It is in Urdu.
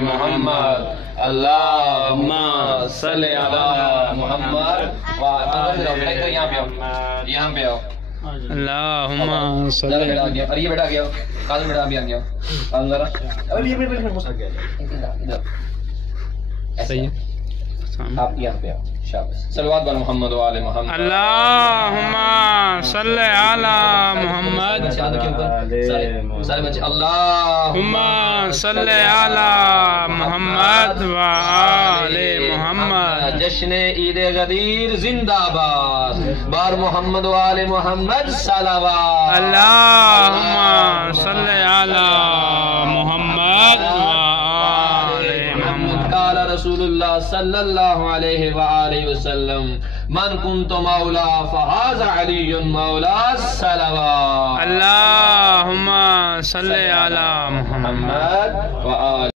محمد اللہم صلی علی محمد یہاں پہ آؤ اللہم صلی علی اور یہ بیٹا گیا قادم بیٹا بھی آ گیا آپ یہاں پہ آؤ صلوات بر محمد و آل محمد اللہم صلی علی محمد اللہم صلی علی محمد و آل محمد جشن عید غدیر زندہ باد بار محمد و آل محمد صلوات اللہم صلی علی محمد و آل محمد قال رسول اللہ صلی اللہ علیہ وآلہ وسلم من کنت مولا فہذا علی مولا صلوات اللہم صلی علی محمد محمد و آل